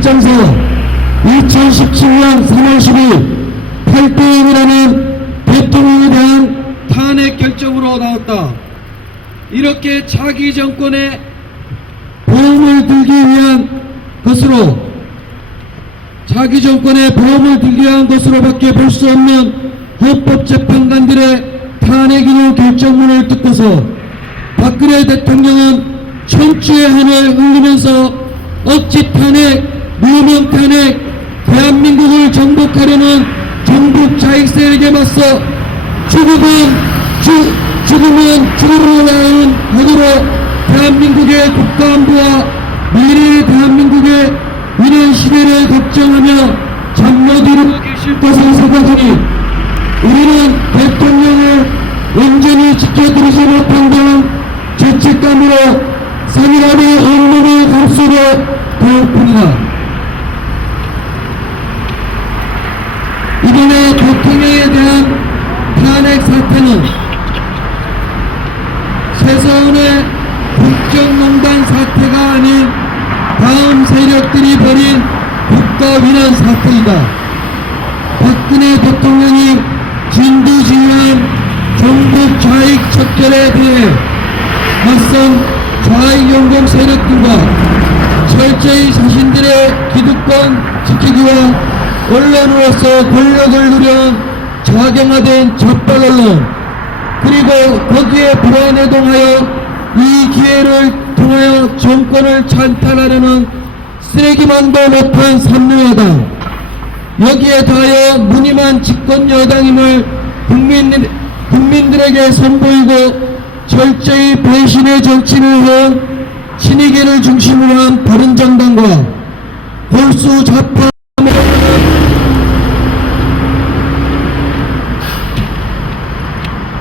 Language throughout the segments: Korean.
입장서 2017년 3월 10일 8대1이라는 대통령에 대한 탄핵 결정으로 나왔다. 이렇게 차기 정권의 보험을 들기 위한 것으로 자기 정권의 보험을 들기 위한 것으로밖에 볼 수 없는 헌법재판관들의 탄핵인용 결정문을 듣고서 박근혜 대통령은 천추의 한을 흘리면서 억지 탄핵, 무명 탄핵, 대한민국을 정복하려는 전국 자익세에게 맞서 죽음은 주, 죽음은 죽음으로 나가는 핵으로 대한민국의 국가안보와 미래의 대한민국의 위대한 시대를 걱정하며 잠못 이루고 계실 것을 생각하니 우리는 대통령을 온전히 지켜드리지 못한 데는 죄책감으로 세미감이 온몸을 감수로 더울뿐이다. 이번에 대통령에 대한 탄핵 사태는 최서원의 국정농단 사태가 아닌 다음 세력들이 벌인 국가위난 사태이다. 박근혜 대통령이 진두지휘한 전국 좌익 척결에 대해 맞선 좌익 연공 세력들과 철저히 자신들의 기득권 지키기와 언론으로서 권력을 누려온 좌경화된 적발 언론 그리고 거기에 불안해동하여 이 기회를 통하여 정권을 찬탈하려는 쓰레기만도 못한 삼류여당 여기에 더하여 무늬만 집권 여당임을 국민, 국민들에게 선보이고 철저히 배신의 정치를 해온 신의계를 중심으로 한 바른정당과 골수 좌파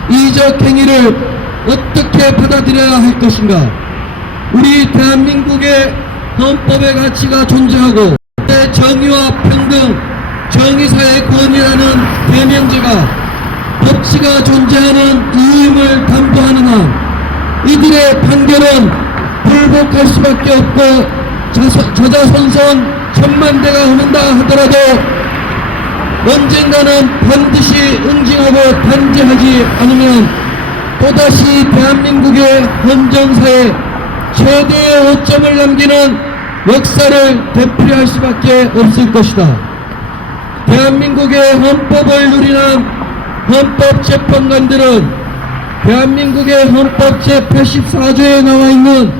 이적 행위를 어떻게 받아들여야 할 것인가? 우리 대한민국의 헌법의 가치가 존재하고 정의와 평등 정의사의 권이라는 대명제가 법치가 존재하는 이유임을 담보하는 한 이들의 판결은 불복할 수밖에 없고 저자선선 천만대가 흐른다 하더라도 언젠가는 반드시 응징하고 단죄하지 않으면 또다시 대한민국의 헌정사에 최대의 오점을 남기는 역사를 되풀이할 수밖에 없을 것이다. 대한민국의 헌법을 누리는 헌법재판관들은 대한민국의 헌법 제84조에 나와 있는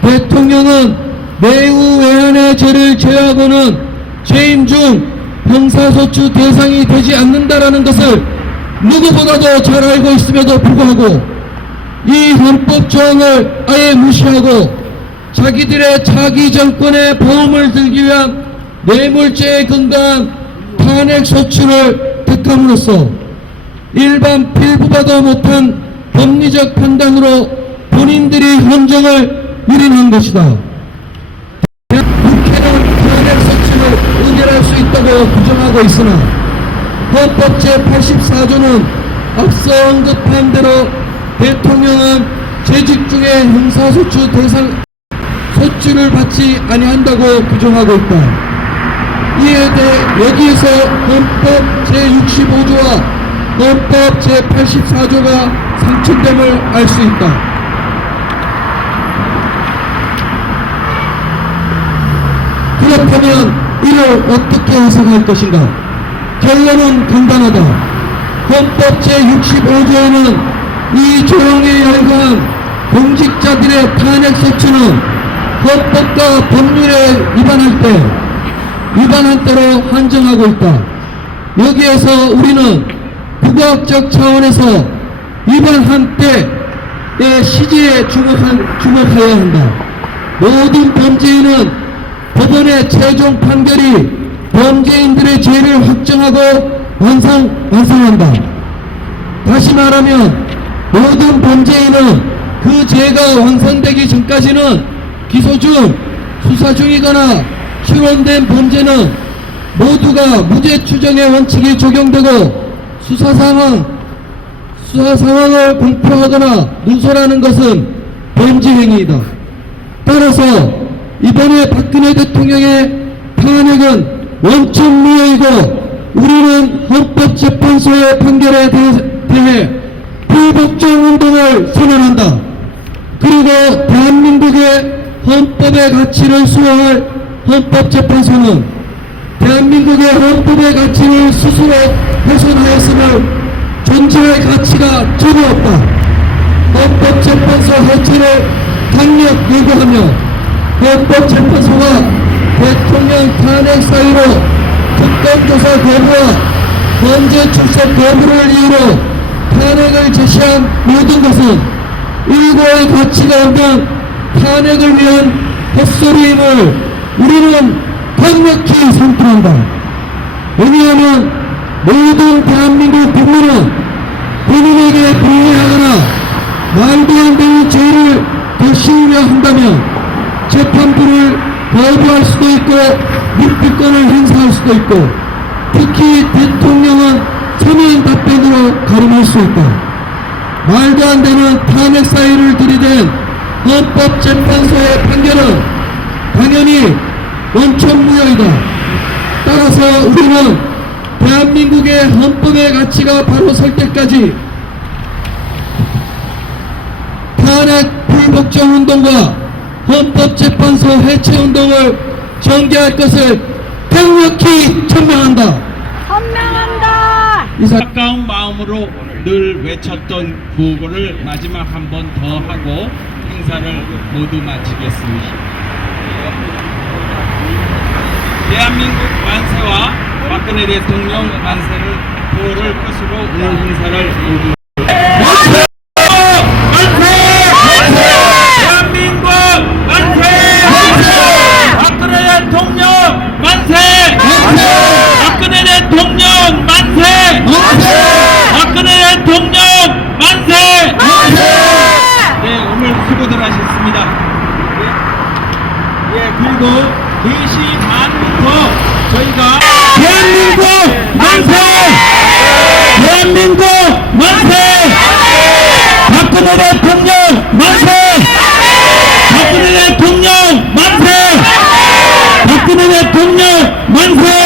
대통령은 매우 외환의 죄를 제하고는 죄임 중 형사소추 대상이 되지 않는다라는 것을 누구보다도 잘 알고 있음에도 불구하고 이 헌법 조항을 아예 무시하고 자기들의 차기 정권의 보험을 들기 위한 뇌물죄에 근거한 탄핵 소추를 택함으로써 일반 필부가도 못한 법리적 판단으로 본인들이 헌정을 유린한 것이다. 있다고 규정하고 있으나 헌법 제84조는 앞서 언급한 대로 대통령은 재직 중에 형사소추 대상 소추를 받지 아니한다고 규정하고 있다. 이에 대해 여기에서 헌법 제65조와 헌법 제84조가 상충됨을 알 수 있다. 그렇다면 이를 어떻게 해석할 것인가? 결론은 간단하다. 헌법 제65조에는 이 조항에 의한 공직자들의 탄핵 소추는 헌법과 법률에 위반할 때 위반한 대로 한정하고 있다. 여기에서 우리는 국가학적 차원에서 위반한 때의 시제에 주목한, 주목해야 한다. 모든 범죄인은 법원의 최종 판결이 범죄인들의 죄를 확정하고 완성, 완성한다. 다시 말하면 모든 범죄인은 그 죄가 완성되기 전까지는 기소 중, 수사 중이거나 실현된 범죄는 모두가 무죄 추정의 원칙이 적용되고 수사 상황, 수사 상황을 공표하거나 누설하는 것은 범죄 행위이다. 따라서 이번에 박근혜 대통령의 탄핵은 원천무효이고 우리는 헌법재판소의 판결에 대- 대해 불복종 운동을 선언한다. 그리고 대한민국의 헌법의 가치를 수호할 헌법재판소는 대한민국의 헌법의 가치를 스스로 훼손하였음을 존재할 가치가 전혀 없다. 헌법재판소 해체를 강력 요구하며 헌법재판소가 대통령 탄핵 사유로 특검조사 거부와 범죄 출석 거부를 이유로 탄핵을 제시한 모든 것은 일고의 가치가 없는 탄핵을 위한 헛소리임을 우리는 강력히 선포한다. 왜냐하면 모든 대한민국 국민은 본인에게 불리하거나 말도 안 되는 죄를 거시우려 한다면 재판부를 거부할 수도 있고 묵비권을 행사할 수도 있고 특히 대통령은 서면 답변으로 가름할 수 있다. 말도 안 되는 탄핵 사유를 들이댄 헌법재판소의 판결은 당연히 원천무효이다. 따라서 우리는 대한민국의 헌법의 가치가 바로 설 때까지 탄핵 불복종 운동과 헌법재판소 해체 운동을 전개할 것을 강력히 천명한다. 선명한다. 이상 가까운 마음으로 늘 외쳤던 구호를 마지막 한 번 더 하고 행사를 모두 마치겠습니다. 대한민국 만세와 박근혜 대통령 만세를 구호를 끝으로 오늘 행사를 모두 대한민국 만세! 박근혜 대통령 만세! 박근혜 대통령 만세! 박근혜 대통령 만세! 네, 오늘 수고들 하셨습니다. 예, 예, 그리고 4시 반부터 저희가 대한민국 만세! 대한민국 만세! 박근혜 대통령 만세! 박근혜 대통령 만세! 박근혜 대통령 만세!